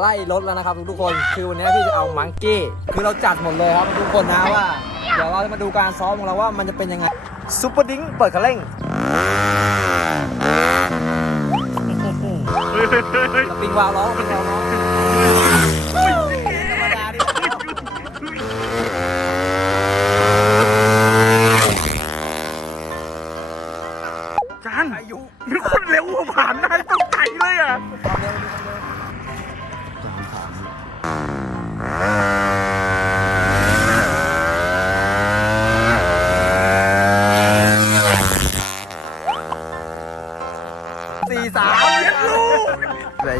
ไล่รถแล้วนะครับทุกๆคน คือวันนี้พี่จะเอามังกี้ คือเราจัดหมดเลยครับทุกคนนะว่า เดี๋ยวเราจะมาดูการซ้อมของเราว่ามันจะเป็นยังไงซุปเปอร์ดิ้งเปิดคันเร่งสปริงวาล์วล้อสปริงวาวล้อธรรมดาดิจานมีคนเร็วผ่านได้ต้องใจเลยอะ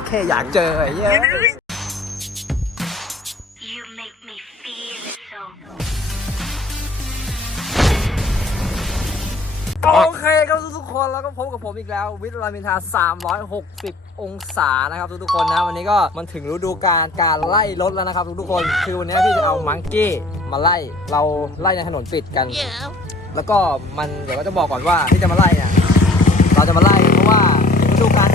แค่อยากเจอไอ้เหี้ย You make me feel so โอเคครับทุกๆคนแล้วก็พบกับผมอีกแล้ว วิทย์รามอินทรา360 องศานะครับทุกๆคนนะ วันนี้ก็มันถึงฤดูการการไล่รถแล้วนะครับทุกๆคน คือวันนี้พี่จะเอามังกี้มาไล่เราไล่ในถนนปิดกัน แล้วก็มันเดี๋ยวก็จะบอกก่อนว่าที่จะมาไล่เนี่ยเราจะมาไล่กันเพราะว่าฤดูการ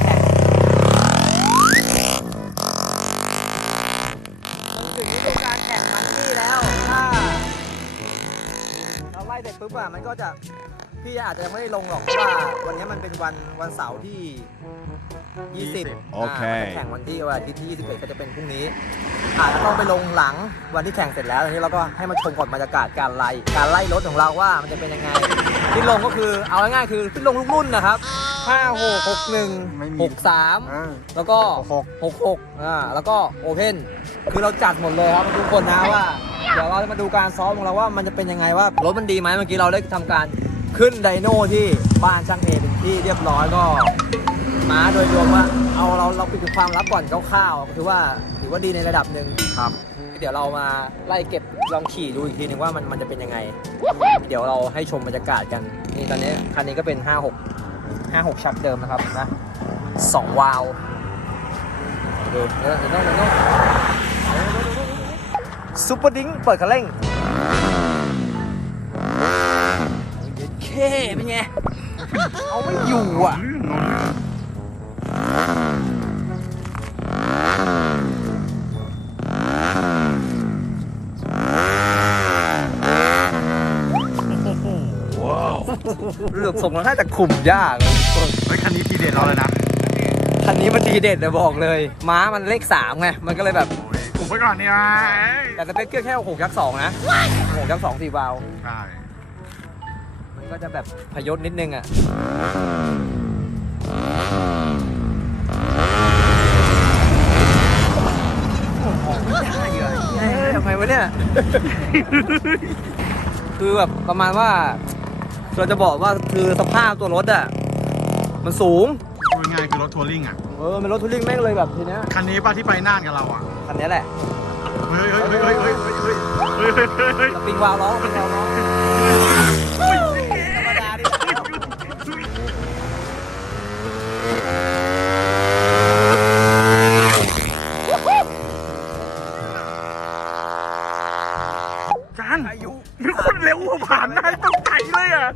ล่เสร็จปุ๊บอะมันก็จะพี่อาจจะยังไม่ได้ลงหรอกเพราะว่าวันนี้มันเป็นวันวันเสาร์ที่ 20โอเคาแข่งวันที่วันอาทิตย์ที่21ก็จะเป็นพรุ่งนี้อาจจะต้องไปลงหลังวันที่แข่งเสร็จแล้วทีนี้เราก็ให้มาชมก่อนบรรยากาศการไล่การไล่รถของเราว่ามันจะเป็นยังไงที่ลงก็คือเอาง่ายๆคือที่ลงทุกรุ่นนะครับ 5 6 6ไม่มี1 6 3แล้วก็หก66อ่าแล้วก็โอเพนคือเราจัดหมดเลยครับทุกคนนะว่า เดี๋ยวเราจะมาดูการซ้อมของเราว่ามันจะเป็นยังไงว่ารถมันดีไหมเมื่อกี้เราได้ทำการขึ้นไดโน่ที่บ้านช่างเอเป็นที่เรียบร้อยก็มาโดยรวมว่าเอาเราเราปิดความลับก่อนคร่าวๆถือว่าถือว่าดีในระดับหนึ่ง ครับ เดี๋ยวเรามาไล่เก็บลองขี่ดูอีกทีหนึ่งว่ามันมันจะเป็นยังไง เดี๋ยวเราให้ชมบรรยากาศกัน นี่ตอนนี้คันนี้ก็เป็น 56 56 ชักเดิมนะครับนะสองวาล์วดูเดี๋ยวเดี๋ยวต้องเดี๋ยวต้องซุปเปอร์ดิ้งเปิดคันเร่งเย็ดเคเป็นไง เอาไม่อยู่อะ เลือกส่งแล้วน่าจะขุมยากเลยเฮ้ยคันนี้ทีเด็ดเราเลยนะคันนี้มันดีเด็ดเลยบอกเลย ม้ามันเลขสามไง มันก็เลยแบบถูกไปก่อนเนี่ยแต่สเปคเกอร์แค่หกยักษ์สองนะหกยักษ์สองสี่วาล์วใช่มันก็จะแบบพยศนิดนึงอะเอ้ยทำไมวะเนี่ย คือแบบประมาณว่า เราจะบอกว่าคือสภาพตัวรถอะ มันสูงพูดง่ายๆคือรถทัวริงอะ เออมันรถทุเร่งแม่งเลยแบบทีเนี้ยคันนี้ป่ะที่ไปน่านกับเราอะ คันนี้แหละเฮ้ยเฮ้ยเฮ้ยเฮ้ยเฮ้ยเฮ้ยเฮ้ยเฮ้ยเฮ้ยเฮ้ยสปริงวาล์วล้อสปริงวาล์วล้อธรรมดาดิจานมีคนเร็วกว่าผ่านได้ต้องใจเลยอะ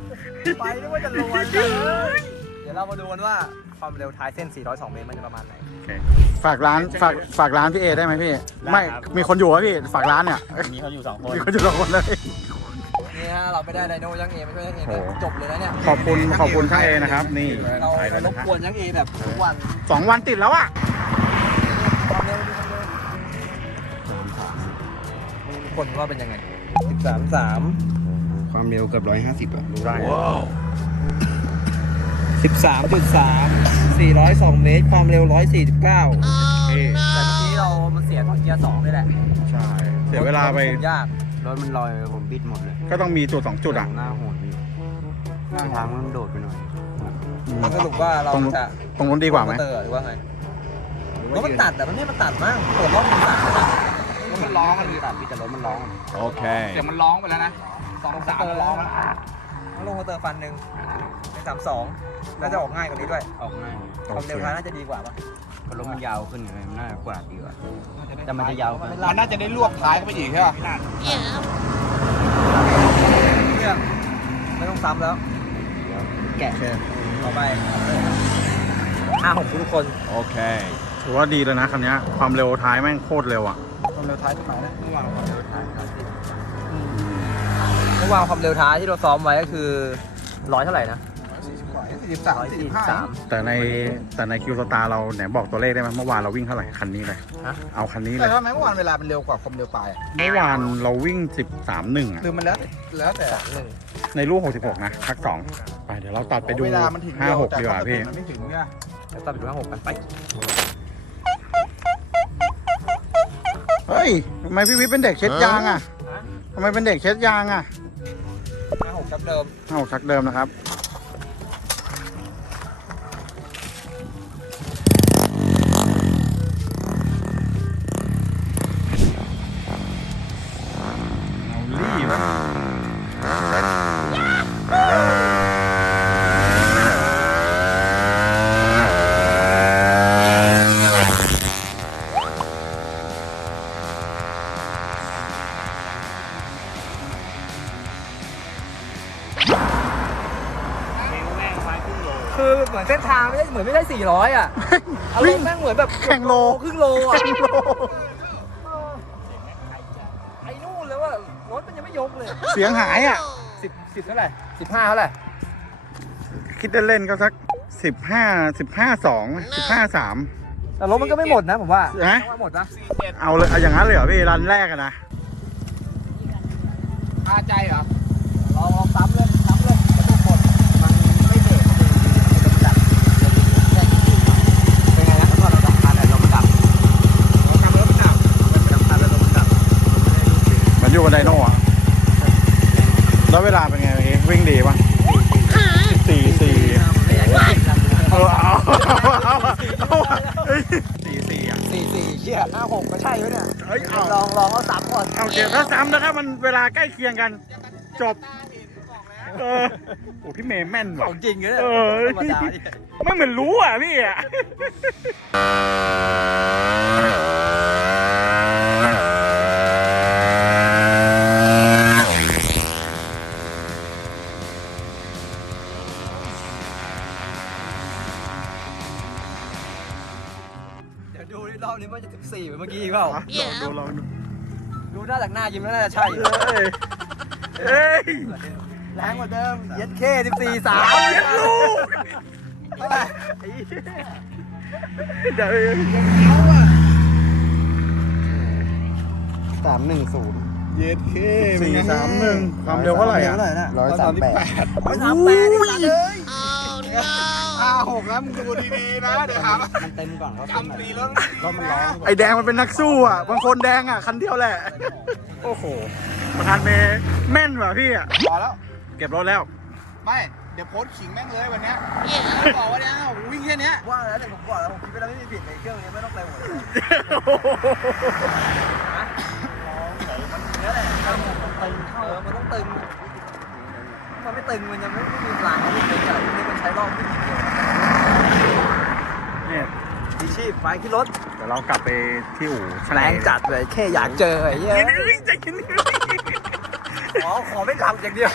ไปนึกว่าจะลงมาเดี๋ยวเรามาดูกันว่าความเร็วท้ายเส้น 402 เมตรมันจะประมาณไหน ฝากร้านฝากฝากร้านพี่เอได้ไหมพี่ไม่มีคนอยู่วะพี่ ฝากร้านเนี่ย มีเขาอยู่สองคน มีคนอยู่สองคนเลย นี่ฮะเราไปได้ไดโนยังเอไม่ใช่ยังเอโอ้โห จบเลยนะเนี่ยขอบคุณขอบคุณช่างเอนะครับ นี่เราไปแล้วรนะบฮะกวนยังเอแบบทุกวันสองวันติดแล้วอะความเร็วดูความเร็วคนว่าเป็นยังไง13 3 ความเร็วเกือบร้อยห้าสิบอะรู้ได้13.3 402เมตร ความเร็ว149เอแต่เมื่อกี้เรามันเสียตอนเกียร์2นี่แหละใช่เสียเวลาไปยากรถมันลอยผมบิดหมดเลยก็ต้องมีจุดสองจุดอะ หน้าโหดพี่ทางมันโดดไปหน่อย สรุปว่าเราตรง จะตรงนู้นดีกว่าไหมเตอร์หรือว่าไงรถมันตัดแต่มันไม่มันตัดมากเปิดรอบมันตัดนะรถมันร้องมันตัดพี่แต่รถมันร้องโอเค เสียงมันร้องไปแล้วนะ สองสามมันร้องแล้วต้องลงมอเตอร์ฟันหนึ่งในสามสองน่าจะออกง่ายกว่านี้ด้วยออกง่ายความเร็วท้ายน่าจะดีกว่าปะเพราะรถมันยาวขึ้นไงมันน่ากว่าดีกว่าแต่มันจะยาวขึ้นมันน่าจะได้ลวกท้ายเข้าไปอีกใช่ป่ะเครื่องไม่ต้องซ้ำแล้ว แกะต่อไปห้าหกทุกคน โอเค ถือว่าดีแล้วนะคันเนี้ยความเร็วท้ายแม่งโคตรเร็วอะ ความเร็วท้ายเท่าไหร่นะเมื่อวานความเร็วท้าย เมื่อวานความเร็วท้ายที่เราซ้อมไว้ก็คือร้อยเท่าไหร่นะสี่สิบกว่าสี่สิบสามร้อยสี่สี่สิสิบบห้าสามแต่ในแต่ในคิวสตาร์เราไหนบอกตัวเลขได้ไหมเมื่อวานเราวิ่งเท่าไหร่คันนี้เลยฮะ เอาคันนี้เลแต่ยทำไมเมื่อวานเวลามันเร็วกว่าความเร็วปลายอะเมื่อวานเราวิ่ง 13 1อะคือมันแล้วแล้วแต่หนึ่งในรูป66นะพักสองไปเดี๋ยวเราตัดไปดูเวลามันถึงเร็ว56แต่ดีกว่าความพี่เป็นมันไม่ถึงเนี่ยแล้วตัดไปดูห้าหกกันไปเฮ้ยทำไมพี่วิทย์เป็นเด็กเช็ดยางอะทำไมเป็นเด็กเช็ดยางอะ ชับเดิมเอาชักเดิมนะครับ คือเหมือนเส้นทางไม่ได้เหมือนไม่ได้สี่ร้อยอะอารวิ่มงณ์แม่งเหมือนแบบแข่งโลครึ่งโลอะแข่งโลไอ้นู่นเลยว่ารถมันยังไม่ยกเลยเสียงหายอะสิบสิบเท่าไหร่สิบห้าเท่าไหร่คิดเล่นๆก็สัก15 15 2 15 3แต่รถมันก็ไม่หมดนะผมว่านะต้องว่าหมดนะเอาเลยเอาอย่างนั้นเลยเหรอพี่รันแรกอะนะคาใจเหรอ ลองลองซ้ำเลยซ้ำเลยกระตุกหมดมันไม่เบรกมันดับเป็นไงนะตอนเราดับคันเรามันดับ ทำรถมันหนัก ดับคันแล้วเรามันดับ เหมันอยู่กับไดโน่อะ แล้วเวลาเป็นไงเมื่อกี้วิ่งดีป่ะสี่สี่เออเอาเอาเอาสี่สี่อะสี่สี่เชี่ยห้าหกก็ใช่ไหมเนี่ยเฮ้ยเอาลองลองเอาซ้ำก่อนเอาเก็บถ้าซ้ำนะถ้ามันเวลาใกล้เคียงกัน จบเออโอ้พี่เมย์แม่นว่ะองจริงเลยเนี่ยเออไม่เหมือนรู้อะพี่อะ ดี๋ยวดูดิรอบนี้ว่าจะถึงสี่เหมือนเมื่อกี้อีกเปล่าลองดูลองดูดูหน้าจากหน้ายิ้มแล้วน่าจะใช่เอ้ยเอ้ยแรงกว่าเดิมเย็ดเคสิบสี่สามเย็ดลูกเท่าไหร่เดี๋ยวสามหนึ่งศูนย์เย็ดเคสี่สามหนึ่งความเร็วเท่าไหร่อะร้อยสามแปดไม่ทำแปดที่สัตว์เลยห้าห กแล้วมึงดูดีๆนะเดี๋ยวหาว่ามันเต็มก่อนเขาทำสีรถรถมันร้อนไอแดงมันเป็นนักสู้อะ บางคนแดงอะ คันเดียวแหละ โอ้โห ประธานเมย์แม่นว่ะพี่อะ พอแล้ว เก็บรถแล้ว ไม่ เดี๋ยวโพสต์ขิงแม่งเลยวันเนี้ยบอกว่าเนี่ยวิ่งแค่เนี้ยว่าแล้วแต่ผมบอกแล้วผมคิดไปแล้วไม่มีผิดในเครื่องนี้ไม่ต้องไปหมดเลยมันเนื้อแหละมันตึงเข้ามันต้องตึง มันไม่ตึงมันยังไม่มีพลังมันไม่ตึงอะนี่มันใช้รอบไม่กี่เดียวเนี่ย ดีชีพไฟขึ้นรถเดี๋ยวเรากลับไปที่อู่แรงจัดเลยแค่อยากเจอไอ้เหี้ยเย็นนี่ใจเย็นอ๋อขอไม่ขับอย่างเดียว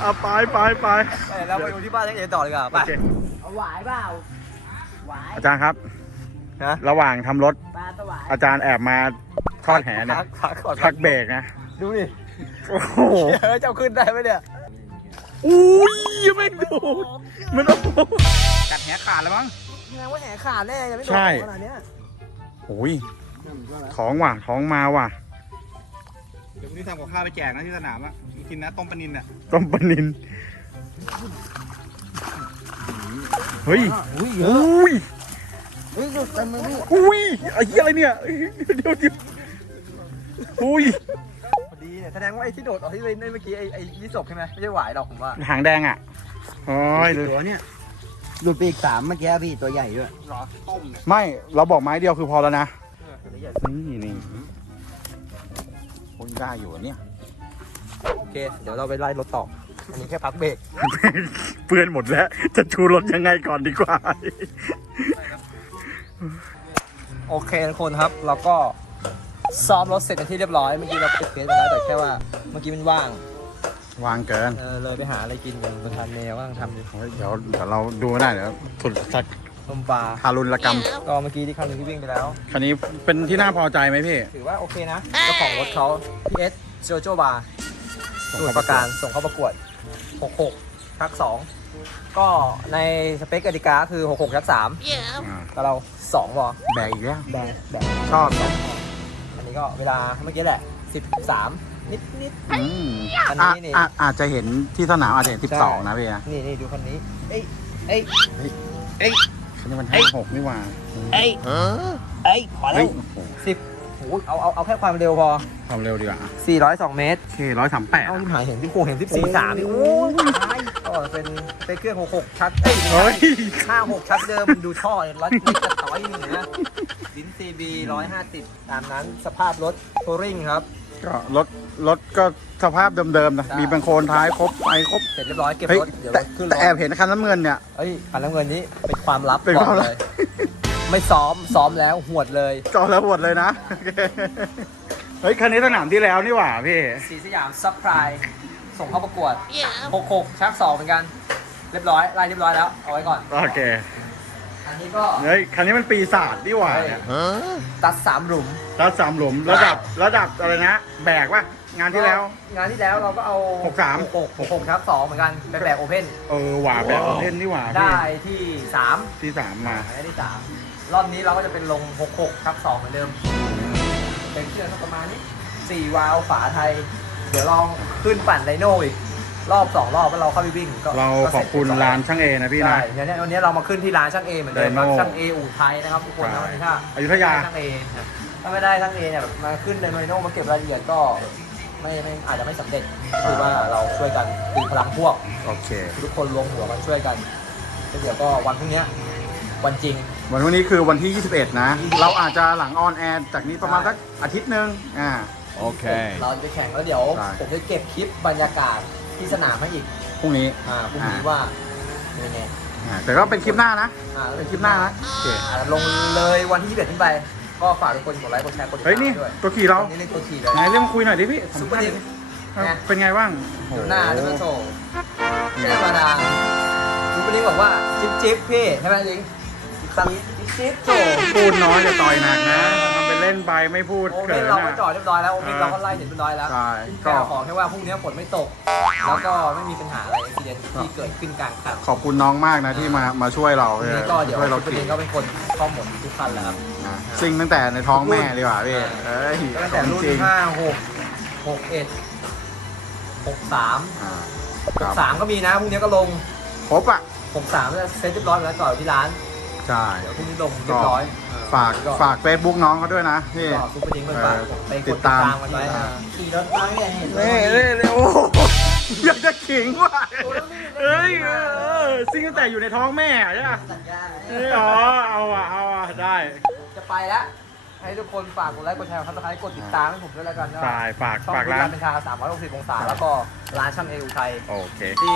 อะไปไปไปไปเราไปดูที่บ้านยังเอต่อเลยก่ะโอไปเคเอาหวายเปล่าหวายอาจารย์ครับนะระหว่างทำรถ ปลาสวายอาจารย์แอบมาทอดแหเนี่ยพักพักก่อนพักเบรกนะ ดูดิโอ้โหเออจะเอาขึ้นได้ไหมเนี่ยอุ้ยไม่ดูมันโอ้โหกัดแหขาดแล้วมั้ง แสดงว่าแหขาดแน่ยังไม่โดนใช่ ขนาดเนี้ยโอ้ยท้องว่ะท้องมาว่ะเดี๋ยวพรุ่งนี้ทำกับข้าวไปแจกนะที่สนามอะกินนะต้มปลานินอะต้มปลานินเฮ้ยอุ้ยเยออะุ้ยเฮ้ยเต็มมือพี่อุ้ยไอ้เหี้ยอะไรเนี่ยเดี๋ยวเดี๋ยวอุ้ยพอดีเนี่ยแสดงว่าไอ้ที่โดดออกที่เล่นเมื่อกี้ไอ้ไอ้ยี่สกใช่ไหมไม่ใช่หวายหรอกผมว่าหางแดงอะโอ้ยตัวเนี้ย หลุดไปอีกสามเมื่อกี้พี่ตัวใหญ่ด้วยหรอต้มเนี่ยไม่เราบอกไม้เดียวคือพอแล้วนะนี่นี่คนได้อยู่อะเนี่ยโอเค เดี๋ยวเราไปไล่รถต่ออันนี้แค่พักเบรกเปื้อนหมดแล้ว จะชูรถยังไงก่อนดีกว่า โอเคทุกคนครับเราก็ซ้อมรถเสร็จเป็นที่เรียบร้อยเมื่อกี้เราปิดเฟซไปแล้วแต่แค่ว่าเมื่อกี้มันว่าง วางเกินเออเลยไปหาอะไรกินกันบนทานเมลว่างทำอยู่เฮ้ยเดี๋ยวเดี๋ยวเราดูไม่ได้เดี๋ยวสุดสักลมปลาทารุณกรรม ก็เมื่อกี้ที่คันหนึงที่วิ่งไปแล้ว คันนี้เป็นที่น่าพอใจไหมพี่ ถือว่าโอเคนะเจ้าของรถเขาพีเอสโจโจบาส่งสูตเข้ารประประกวดการส่งเข้าประกวด 66ทัก2ก็ในสเปคกติกาคือ 66ทัก3อ่าแต่เรา2วอแบกอีกแล้วแบกแบกชอบ อันนี้ก็เวลาเมื่อกี้แหละ 13 นิดนิดอืมอันนี้อะนี่อะอาจจะเห็นที่สนามอาจจะเห็นใช่12นะพี่นะนี่นี่ดูคันนี้ เอ้ยเอ้ยคันนี้มัน56นี่หว่าเอ้ยเอ้ยขอแล้เฮ้วยโอ้โหสิบโอ้ยเอาเอาเอาแค่ความเร็วพอ ความเร็วดีกว่า402 เมตร โอเคร้อยสามแปด เอ้าที่หายเห็นที่โคงเห็นที่สี่สามนี่โอ้ยตายก็เป็นเป็นเครื่องหกหกชัดเอ้ยเฮ้ยห้าหกชัดเดิมดูท่อเนี่ยร้อยนิดกระต่อยหนึ่งนะดินซีบีร้อยห้าสิบตามนั้นสภาพรถโทริ่งครับ ก็รถรถก็สภาพเดิมๆนะใช่มีบังโคลนท้ายครบไปครบ เสร็จเรียบร้อยเก็บเฮ้ยรถเดี๋ยวรแต่ถขึ้นรแต่ถแอบเห็นคันน้ำเงินเนี่ย เอ้ยคันน้ำเงินนี้เป็นความลับเป็นบคอวามกลับเลยไม่ซ้อมซ้อมแล้วหวดเลยจอแล้วหมดเลยนะโอเคเฮ้ยคันนี้สนามที่แล้วนี่หว่าพี่ สีสยามซับไพรส่งเข้าประกวดหกหกชักสองเหมือนกัน เรียบร้อยไล่เรียบร้อยแล้วเอาไว้ก่อน โอเค อันนี้ก็เฮ้ยคันนี้มันปีศาจนี่หว่าเนี่ยตัดสามหลุมรัดสามหลุมระดับระดับอะไรนะ แบกว่างานที่แล้ว งานที่แล้วเราก็เอาหกสาม หกหกหกทับสองเหมือนกันไปแบกโอเพ่นเออหว่าแบกโอเพ่นนี่หว่าพี่ได้ที่สามที่สามมาได้ที่สามรอบนี้เราก็จะเป็นลงหกหกทับสองเหมือนเดิม เป็นเครื่องประมาณนี้สี่วาล์วฝาไทย เดี๋ยวลองขึ้นปั่นไดโน่อีก รอบสองรอบแล้วเราเข้าไปวิ่งก็เราก็ขสอบคุณร้านช่างเอนะพี่ใช่นะเดี๋ยวเนี้วันนี้เรามาขึ้นที่ร้านช่างเอเหมือนเดิม Dyno ช่างเออู่ไทยนะครับทุกคนนะวันนี้ถ้าอยุธยาช่างเอถ้าไม่ได้ช่างเอเนี่ยแบบมาขึ้นไดโน่มาเก็บรายละเอียดก็ไม่ไม่อาจจะไม่สำเร็จคือว่าเราช่วยกันตีพลังพวก โอเค ทุกคนรวมหัวกันช่วยกันแล้วเดี๋ยวก็วันพรุ่งเนี้ยวันจริง วันวันนี้คือวันที่ 21 นะ เราอาจจะหลังออนแอร์จากนี้ประมาณสักอาทิตย์หนึงอ่า โอเค เราจะไปแข่งแล้วเดี๋ยวใช่ผมจะเก็บคลิปบรรยากาศ ที่สนามให้อีก พรุ่งนี้ อ่าพรุ่งนี้อ่าว่าเป็นยังไง อ่าแต่ก็เป็นคลิปหน้านะ อ่าเป็นคลิปหน้านะโอเคอ่าลงเลยวันที่21ขึ้นไป ก็ฝากทุกคนกดไลค์ กดแชร์ กดติดเฮ้ยตามนี่ด้วยตัวขี่เราวันนี้เล่นตัวขี่เลยไหนเรื่องคุยหน่อยดิพี่ซุปเปอร์ดิฟไงเป็นไงบ้างโอ้โดูหน้าดูโชว์ไม่ธรรมดาซุปเปอร์ดิฟบอกว่าจิ๊บจิ๊บพี่ใช่ไหมลิงตังจิ๊บจิ๊บโชว์พูดน้อยจะต่อยหนักนะมันไป เล่นไปไม่พูดโอเขิเพ่นนเราก็นะจอดเรียบร้อยแล้วโอเพ่นเราก็ไล่เสร็จเรียบร้อยแล้วใช่แค่ก็ขอแค่ว่าพรุ่งนี้ฝนไม่ตก แล้วก็ไม่มีปัญหาอะไรอุบิเหตุที่เกิดขึ้นกลางคันขอบคุณน้องมากนะที่มามาช่วยเราพรุ่งนี้ก็เดี๋ยวช่วยเราซุปเปอร์ขี่ดิฟก็เป็นคนข้อหมดทุกคันแหละครับนะซิ่งตั้งแต่ในท้องแม่ดีกว่าพี่เอ้ยตั้งแต่รุ่นจริงห้าหกหกเอ็ดหกสามอ่าหครักบสามก็มีนะพรุ่งนี้ก็ลงครบอะหกสามจะเซ็ตเรียบร้อยหมดแล้วจอดอยู่ที่ร้าน ใช่ เดี๋ยวพรุ่งนี้ลงเรียบร้อย ฝากฝากเฟซบุ๊กน้องเขาด้วยนะพี่ ก็ซุปเปอร์ดิงมันฝากเออไปกดติติดดตาตามมกันไว้นะขี่รถมาเนี่ยเห็นรถนี่นี่นี่โอ้โหอยากจะขิงว่ะเฮ้ยเออซิ่งตั้งแต่อยู่ในท้องแม่ใช่ปะสัญญาณเอออ๋อเอาอะเอาอะได้จะไปแล้ว ให้ทุกคนฝากกดไลค์กดแชร์คับสไครต์กดติดตามให้ผมด้วยแล้วกันนะฝากฝากช่องฝากคุณร้านร้านเป็นชา360องศาแล้วก็ร้านช่างเอวไทยโอเค ที่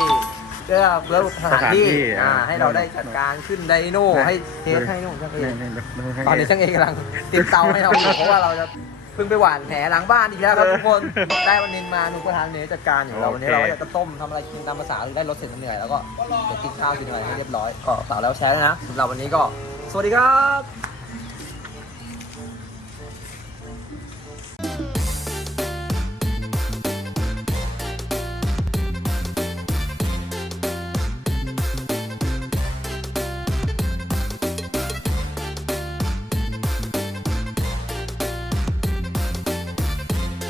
เลือกเลือกสถานที่สถานที่อ่าอ่าให้เราได้จัดการขึ้นไดโน่ให้เทสให้นู่นช่างเอนี่นี่นี่ให้ตอนนี้ช่างเอกำลังติดเตาให้เราอยู่เพราะว่าเราจะเพิ่งไปหว่านแหหลังบ้านอีกแล้วครับทุกคนได้วันนินมาหนูประธานเนจัดการอยู่เราวันนี้เราก็จะต้มทำอะไรกินตามภาษาหรือได้รถเสร็จเหนื่อยแล้วก็เดี๋ยวกินข้าวกินอะไรให้เรียบร้อยก็ฝากแล้วแชร์ด้วยนะสำหรับวันนี้ก็สวัสดีครับ